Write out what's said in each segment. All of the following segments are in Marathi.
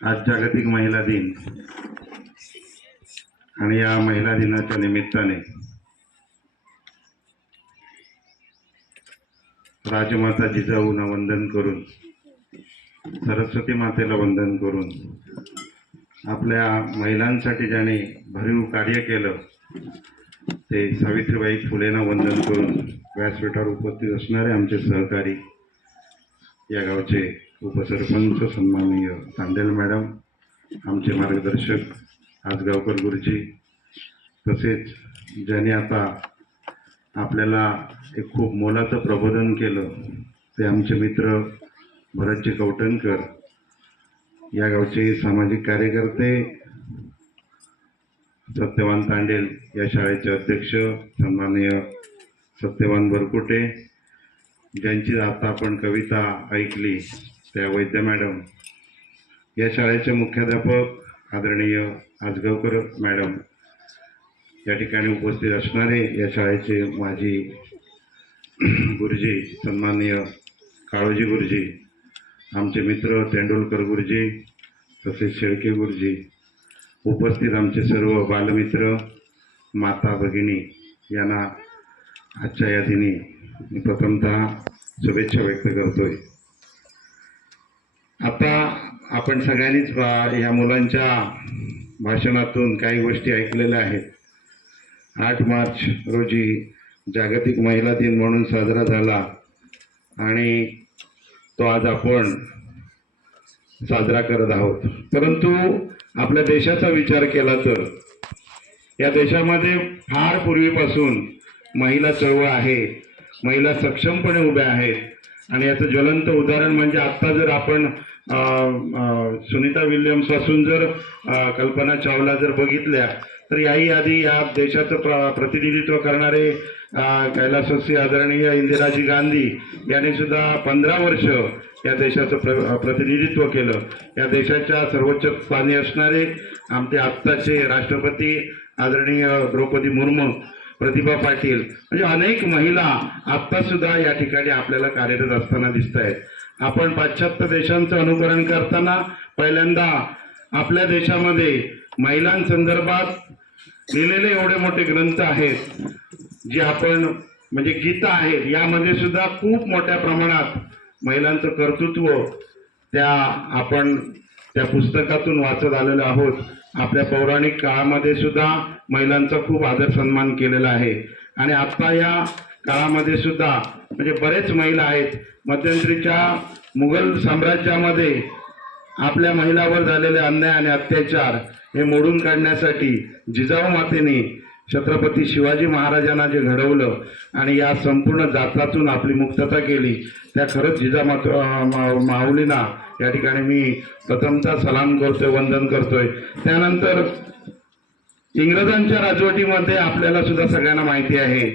आज जागतिक महिला दिन आणि या महिला दिनाच्या निमित्ताने राजमाता जिजाऊंना वंदन करून, सरस्वती मातेला वंदन करून, आपल्या महिलांसाठी ज्याने भरीव कार्य केलं ते सावित्रीबाई फुलेंना वंदन करून व्यासपीठावर उपस्थित असणारे आमचे सहकारी, या गावचे उपसरपंच सन्माननीय तांडेल मॅडम, आमचे मार्गदर्शक आजगावकर गुरुजी, तसेच ज्यांनी आता आपल्याला एक खूप मोलाचं प्रबोधन केलं ते आमचे मित्र भरतजी कवटणकर, या गावचे सामाजिक कार्यकर्ते सत्यवान तांडेल, या शाळेचे अध्यक्ष सन्माननीय सत्यवान बरकुटे, ज्यांची आता आपण कविता ऐकली त्या वैद्य मॅडम, या शाळेचे मुख्याध्यापक आदरणीय आजगावकर मॅडम, या ठिकाणी उपस्थित असणारे या शाळेचे माजी गुरुजी सन्माननीय काळोजी गुरुजी, आमचे मित्र तेंडुलकर गुरुजी, तसेच शेळके गुरुजी, उपस्थित आमचे सर्व बालमित्र, माता भगिनी, यांना आजच्या या दिनी मी प्रथमतः शुभेच्छा व्यक्त करतोय. आता आपण सगळ्यांनीच ह्या मुलांच्या भाषणातून काही गोष्टी ऐकलेल्या आहेत. 8 मार्च रोजी जागतिक महिला दिन म्हणून साजरा झाला आणि तो आज आपण साजरा करत आहोत. परंतु आपल्या देशाचा विचार केला तर या देशामध्ये फार पूर्वीपासून महिला चळवळ आहे, महिला सक्षमपणे उभ्या आहेत आणि याचं ज्वलंत उदाहरण म्हणजे आत्ता जर आपण सुनीता विल्यम्स पासून जर कल्पना चावला जर बघितल्या तर याही आधी या देशाचं प्रतिनिधित्व करणारे कैलासवासी आदरणीय इंदिराजी गांधी यांनी सुद्धा 15 वर्ष या देशाचं प्रतिनिधित्व केलं. या देशाच्या सर्वोच्च स्थानी असणारे आमचे आत्ताचे राष्ट्रपती आदरणीय द्रौपदी मुर्मू, प्रतिभा पाटील, म्हणजे अनेक महिला आत्ता सुद्धा या ठिकाणी आपल्याला कार्यरत असताना दिसत आहेत. आपण पाश्चात्य देशांचं अनुकरण करताना पहिल्यांदा आपल्या देशामध्ये महिलांसंदर्भात लिहिलेले एवढे मोठे ग्रंथ आहेत जे आपण म्हणजे गीता आहेत, यामध्ये सुद्धा खूप मोठ्या प्रमाणात महिलांचं कर्तृत्व आपण त्या पुस्तकातून वाचत आलेलो आहोत. आपल्या पौराणिक काळामध्ये सुद्धा महिलांचा खूप आदर सन्मान केलेला आहे आणि आता या काळामध्ये सुद्धा म्हणजे बरेच महिला आहेत. मध्यंतरीच्या मुघल साम्राज्यामध्ये आपल्या महिलावर झालेले अन्याय आणि अत्याचार हे मोडून काढण्यासाठी जिजाऊ मातेने छत्रपती शिवाजी महाराजांना जे घडवलं आणि या संपूर्ण जातातून आपली मुक्तता केली, त्या खरंच माऊलींना या ठिकाणी मी प्रथमतः सलाम करतोय, वंदन करतोय. त्यानंतर इंग्रजांच्या राजवटीमध्ये आपल्याला सुद्धा सगळ्यांना माहिती आहे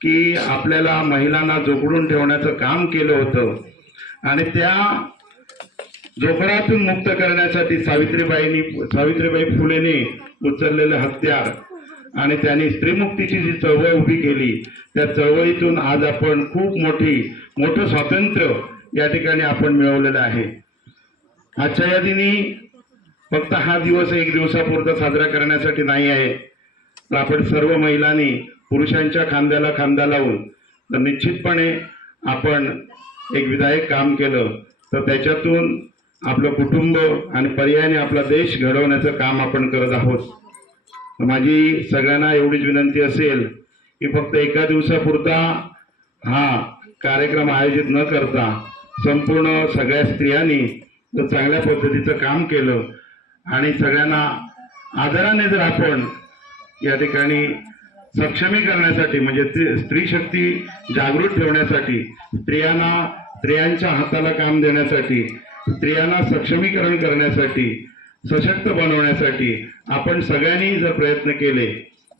की आपल्याला महिलांना जोखडून ठेवण्याचं काम केलं होतं आणि त्या जोखडातून मुक्त करण्यासाठी सावित्रीबाई फुलेंनी उचललेलं हत्यार आणि त्यांनी स्त्रीमुक्तीची जी चळवळ उभी केली, त्या चळवळीतून आज आपण खूप मोठं स्वातंत्र्य या ठिकाणी आपण मिळवलेलं आहे. आजच्या या दिनी फक्त हा दिवस एक दिवसापुरता साजरा करण्यासाठी नाही आहे, तर आपण सर्व महिलांनी पुरुषांच्या खांद्याला खांदा लावून तर निश्चितपणे आपण एक विधायक काम केलं तर त्याच्यातून आपलं कुटुंब आणि पर्यायाने आपला देश घडवण्याचं काम आपण करत आहोत. माझी सगळ्यांना एवढीच विनंती असेल की फक्त एका दिवसापुरता हा कार्यक्रम आयोजित न करता संपूर्ण सगळ्या स्त्रियांनी जर चांगल्या पद्धतीचं काम केलं आणि सगळ्यांना आदराने जर आपण या ठिकाणी सक्षमीकरणासाठी म्हणजे स्त्री शक्ती जागृत ठेवण्यासाठी, स्त्रियांच्या हाताला काम देण्यासाठी, स्त्रियांना सक्षमीकरण करण्यासाठी, सशक्त बनवण्यासाठी आपण सगळ्यांनी जर प्रयत्न केले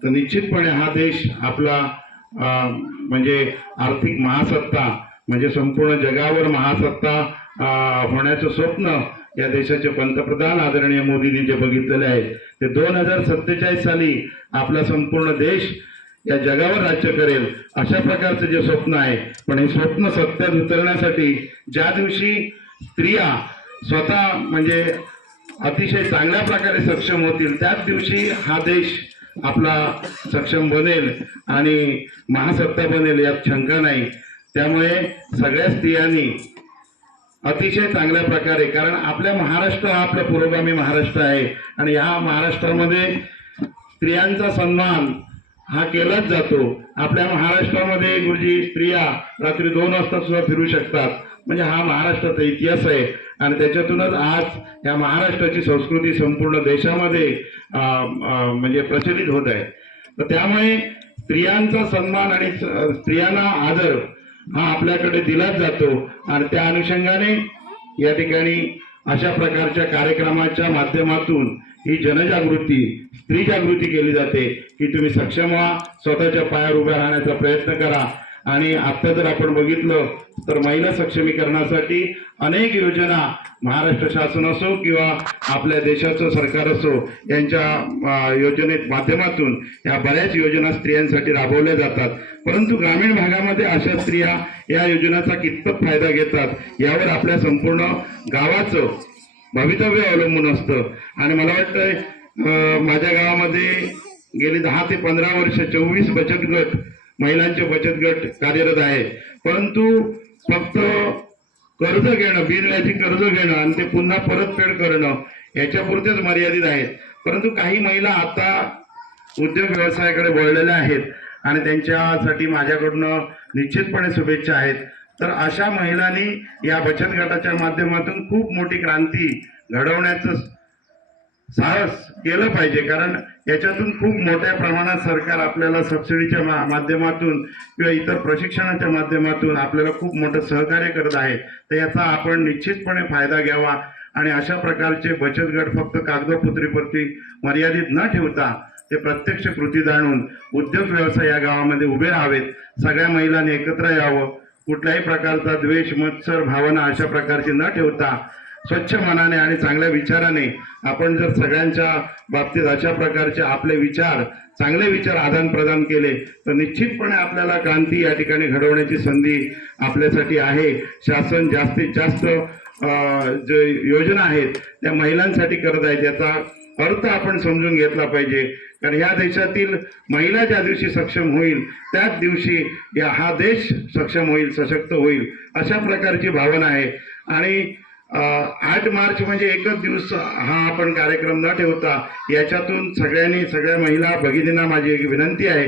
तर निश्चितपणे हा देश आपला म्हणजे आर्थिक महासत्ता म्हणजे संपूर्ण जगावर महासत्ता होण्याचं स्वप्न या देशाचे पंतप्रधान आदरणीय मोदींनी जे बघितलेले आहे ते 2047 साली आपला संपूर्ण देश या जगावर राज्य करेल अशा प्रकारचं जे स्वप्न आहे. पण हे स्वप्न सत्यात उतरण्यासाठी ज्या दिवशी स्त्रिया स्वतः म्हणजे अतिशय चांगल्या प्रकारे सक्षम होतील त्याच दिवशी हा देश आपला सक्षम बनेल आणि महासत्ता बनेल यात शंका नाही. त्यामुळे सगळ्या स्त्रियांनी अतिशय चांगल्या प्रकारे, कारण आपल्या महाराष्ट्र हा आपला पुरोगामी महाराष्ट्र आहे आणि ह्या महाराष्ट्रामध्ये स्त्रियांचा सन्मान हा केलाच जातो. आपल्या महाराष्ट्रामध्ये गुरुजी स्त्रिया रात्री 2 वाजता सुद्धा फिरू शकतात. म्हणजे हा महाराष्ट्राचा इतिहास आहे आणि त्याच्यातूनच आज या महाराष्ट्राची संस्कृती संपूर्ण देशामध्ये म्हणजे प्रचलित होत आहे. तर त्यामुळे स्त्रियांचा सन्मान आणि स्त्रियांना आदर हा आपल्याकडे दिलाच जातो आणि त्या अनुषंगाने या ठिकाणी अशा प्रकारच्या कार्यक्रमाच्या माध्यमातून ही जनजागृती, स्त्री जागृती केली जाते की तुम्ही सक्षम व्हा, स्वतःच्या पायावर उभ्या राहण्याचा प्रयत्न करा. आणि आता जर आपण बघितलं तर महिला सक्षमीकरणासाठी अनेक योजना महाराष्ट्र शासन असो किंवा आपल्या देशाचं सरकार असो यांच्या योजनेत माध्यमातून या बऱ्याच योजना स्त्रियांसाठी राबवल्या जातात. परंतु ग्रामीण भागामध्ये अशा स्त्रिया या योजनेचा कितपत फायदा घेतात यावर आपल्या संपूर्ण गावाचं भवितव्य अवलंबून असतं. आणि मला वाटतं माझ्या गावामध्ये गेली 10 ते 15 वर्ष 24 बचत गट, महिलांचे बचत गट कार्यरत आहे. परंतु फक्त कर्ज घेणं, बिनव्याजी कर्ज घेणं आणि ते पुन्हा परतफेड करणं याच्यापुरतेच मर्यादित आहेत. परंतु काही महिला आता उद्योग व्यवसायाकडे वळलेल्या आहेत आणि त्यांच्यासाठी माझ्याकडनं निश्चितपणे शुभेच्छा आहेत. तर अशा महिलांनी या बचत गटाच्या माध्यमातून खूप मोठी क्रांती घडवण्याचं साहस केलं पाहिजे, कारण याच्यातून खूप मोठ्या प्रमाणात सरकार आपल्याला सबसिडीच्या माध्यमातून किंवा इतर प्रशिक्षणाच्या माध्यमातून आपल्याला खूप मोठं सहकार्य करत आहे. तर याचा आपण निश्चितपणे फायदा घ्यावा आणि अशा प्रकारचे बचत गट फक्त कागदोपत्रीपुरती मर्यादित न ठेवता ते प्रत्यक्ष कृती जाणून उद्योग व्यवसाय या गावामध्ये उभे राहावेत. सगळ्या महिलांनी एकत्र यावं. कुठल्याही प्रकारचा द्वेष, मत्सर भावना अशा प्रकारची न ठेवता स्वच्छ मनाने आणि चांगल्या विचाराने आपण जर सगळ्यांच्या बाबतीत अशा प्रकारचे आपले विचार, चांगले विचार आदान प्रदान केले तर निश्चितपणे आपल्याला क्रांती या ठिकाणी घडवण्याची संधी आपल्यासाठी आहे. शासन जास्तीत जास्त जे योजना आहेत त्या महिलांसाठी करत आहेत याचा अर्थ आपण समजून घेतला पाहिजे. कारण या देशातील महिला ज्या दिवशी सक्षम होईल त्याच दिवशी हा देश सक्षम होईल, सशक्त होईल, अशा प्रकारची भावना आहे. आणि 8 मार्च म्हणजे एकच दिवस हा आपण कार्यक्रम न ठेवता याच्यातून सगळ्या महिला भगिनींना माझी एक विनंती आहे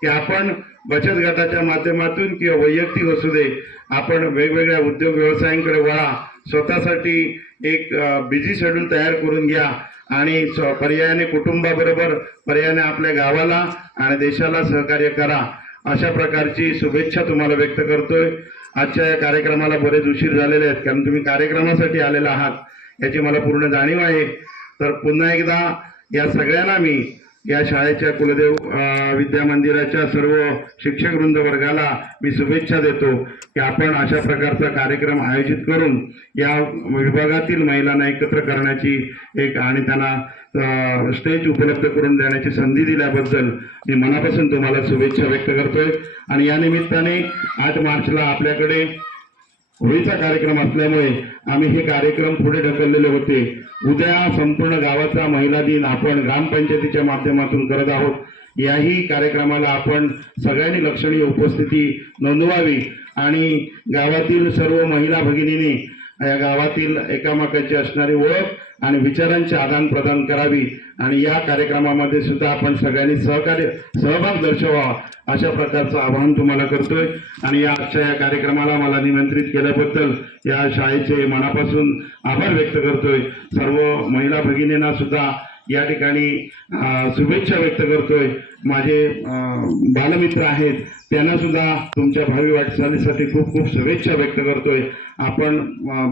की आपण बचत गटाच्या माध्यमातून किंवा वैयक्तिक असू दे आपण वेगवेगळ्या उद्योग व्यवसायांकडे वळा. स्वतःसाठी एक बिझी शेड्यूल तयार करून घ्या आणि पर्यायाने कुटुंबाबरोबर, पर्यायाने आपल्या गावाला आणि देशाला सहकार्य करा. अशा प्रकारची शुभेच्छा तुम्हाला व्यक्त करतोय. आजच्या या कार्यक्रमाला बरेच उशीर झालेले आहेत कारण तुम्ही कार्यक्रमासाठी आलेला आहात याची मला पूर्ण जाणीव आहे. तर पुन्हा एकदा या सगळ्यांना मी या शाळेच्या कुलदेव विद्या मंदिराच्या सर्व शिक्षक वृंद वर्गाला मी शुभेच्छा देतो की आपण अशा प्रकारचा कार्यक्रम आयोजित करून या विभागातील महिलांना एकत्र करण्याची एक आणि त्यांना स्टेज उपलब्ध करून देण्याची संधी दिल्याबद्दल मी मनापासून तुम्हाला शुभेच्छा व्यक्त करतोय. आणि या निमित्ताने 8 मार्चला आपल्याकडे होळीचा कार्यक्रम असल्यामुळे आम्ही हे कार्यक्रम पुढे ढकललेले होते. उद्या संपूर्ण गावाचा महिला दिन आपण ग्रामपंचायतीच्या माध्यमातून करत आहोत. याही कार्यक्रमाला आपण सगळ्यांनी लक्षणीय उपस्थिती नोंदवावी आणि गावातील सर्व महिला भगिनींनी या गावातील एकामेकाची असणारी ओळख आणि विचारांचे आदान प्रदान करावी आणि या कार्यक्रमामध्ये सुद्धा आपण सगळ्यांनी सहभाग दर्शवावा अशा प्रकारचं आवाहन तुम्हाला करतोय. आणि या आजच्या या कार्यक्रमाला मला निमंत्रित केल्याबद्दल या शाळेचे मनापासून आभार व्यक्त करतोय. सर्व महिला भगिनींना सुद्धा या ठिकाणी शुभेच्छा व्यक्त करतोय. माझे बालमित्र आहेत त्यांना सुद्धा तुमच्या भावी वाटचालीसाठी खूप खूप शुभेच्छा व्यक्त करतोय. आपण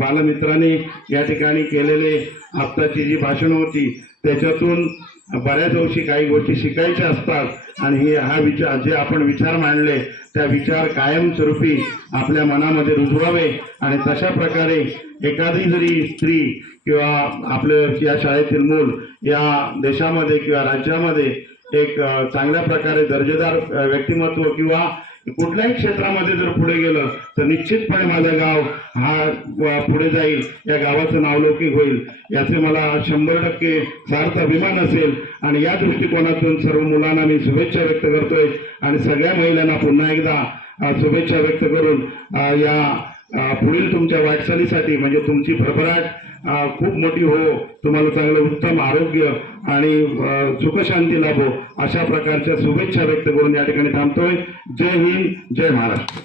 बालमित्रांनी या ठिकाणी केलेले आत्ताची जी भाषणं होती त्याच्यातून बऱ्याच वर्षी काही गोष्टी शिकायच्या असतात आणि हा विचार जे आपण विचार मांडले त्या विचार कायमस्वरूपी आपल्या मनामध्ये रुजवावे आणि तशा प्रकारे एखादी जरी स्त्री किंवा आपलं या शाळेतील मूल या देशामध्ये किंवा राज्यामध्ये एक चांगल्या प्रकारे दर्जेदार व्यक्तिमत्व किंवा कुठल्याही क्षेत्रामध्ये जर पुढे गेलं तर निश्चितपणे माझं गाव हा पुढे जाईल, या गावाचं नावलौकिक होईल, याचे मला 100% सार्थ अभिमान असेल. आणि या दृष्टिकोनातून सर्व मुलांना मी शुभेच्छा व्यक्त करतोय आणि सगळ्या महिलांना पुन्हा एकदा शुभेच्छा व्यक्त करून पुढील तुमच्या वाटचालीसाठी म्हणजे तुमची भरभराट खूप मोठी हो, तुम्हाला चांगलं उत्तम आरोग्य आणि सुखशांती लाभो, अशा प्रकारच्या शुभेच्छा व्यक्त करून या ठिकाणी थांबतोय. जय हिंद, जय महाराष्ट्र.